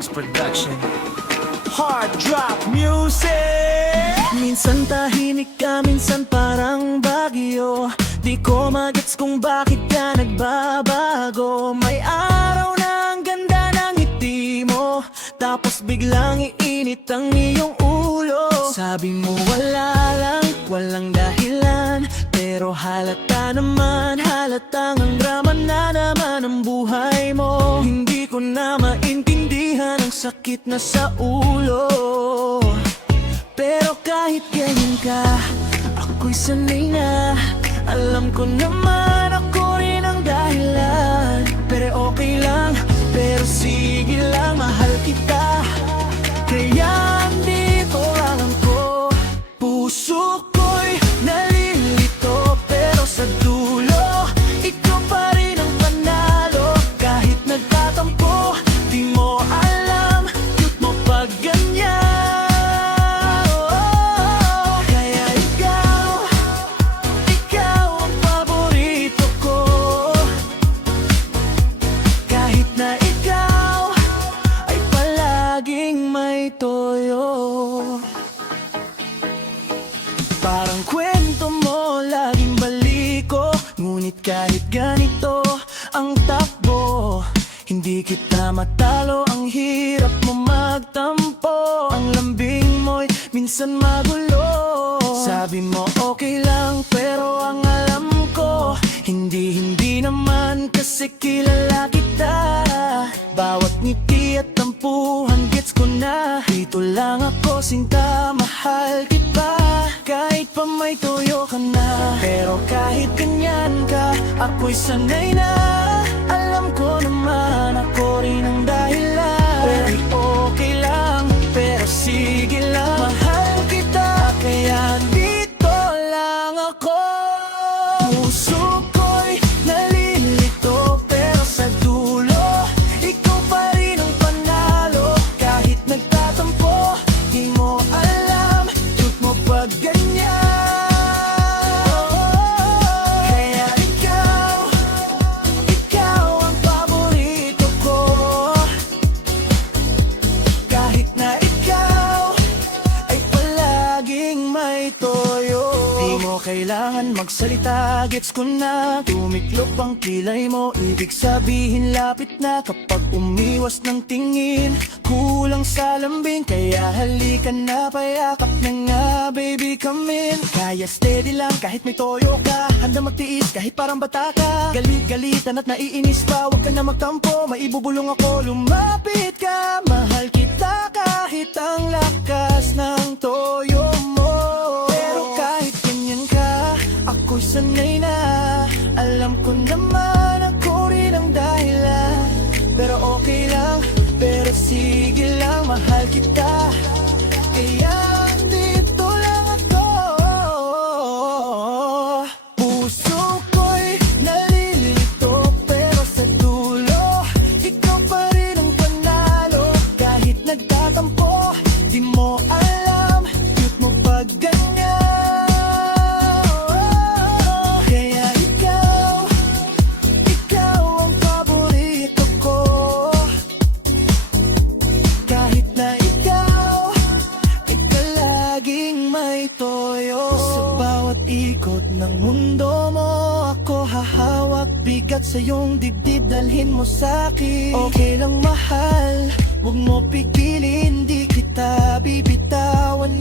X Production. Hard Drop Music. Minsan tahimik ka, minsan parang bagyo. Di ko magets kung bakit ka nagbabago. May araw na ang ganda ng ngiti mo, tapos biglang iinit ang iyong ulo. Sabi mo wala lang, walang dahilan, pero halata naman, halatang ang drama na naman ang buhay mo. Hindi ko na maintindihan ang sakit na sa ulo. Pero kahit ganyan ka, ako'y sanay na. Alam ko naman ako rin ang dahilan, pero okay lang, pero sige lang, mahal kita. Kaya andito lang ako, puso ko'y nalilito, pero sa dulo, ikaw pa rin ang panalo. Kahit nagtatampo, di mo alam, cute mo pag ganyan. Parang kwento mo, laging baliko, ngunit kahit ganito ang takbo, hindi kita matalo. Ang hirap mo magtampo, ang lambing mo'y minsan magulo. Sabi mo okay lang, pero ang alam ko, hindi naman, kasi kilala kita. Bawat ngiti at tampuhan gets ko na, dito lang ako sinta, mahal kita. Kahit pa may tuyo ka na, pero kahit ganyan ka, ako'y sanay na. Alam ko naman ako rin ang dahilan, pero okay lang, pero sige lang, mahal kita. Kaya dito lang ako, puso ko'y nalilito, pero sa dulo, ikaw pa rin ang panalo. Kahit nagtatampo, di mo alam, cute mo pag ganyan. Kaya ikaw ang paborito ko. Kahit na ikaw ay palaging may toyo. Di mo kailangan magsalita, gets ko na. Tumiklop ang kilay mo, ibig sabihin lapit na. Kapag umiwas ng tingin, kulang sa lambing. Kaya halika na, payakap na nga, baby, come in. Kaya steady lang kahit may toyo ka, handa magtiis kahit parang bata ka. Galit-galitan at naiinis pa, huwag ka na magtampo, maibubulong ako. Lumapit ka, mahal kita kahit ang lakas ng toyo mo. Pero kahit ganyan ka, ako'y sanay na. Alam ko naman ako rin ang dahilan, pero okay lang, pero sige lang, mahal kita. Kaya dito lang ako, puso ko'y nalilito, pero sa dulo, ikaw pa rin ang panalo. Kahit nagtatampo, di mo alam, cute mo pag ganyan. Kaya ikaw ang paborito ko. Kahit na ikaw laging may toyo. Sa bawat ikot ng mundo mo, ako hahawak, bigat sa iyong dibdib, dalhin mo sa'kin. Okay lang mahal, huwag mo pigilin, di kita bibitawan.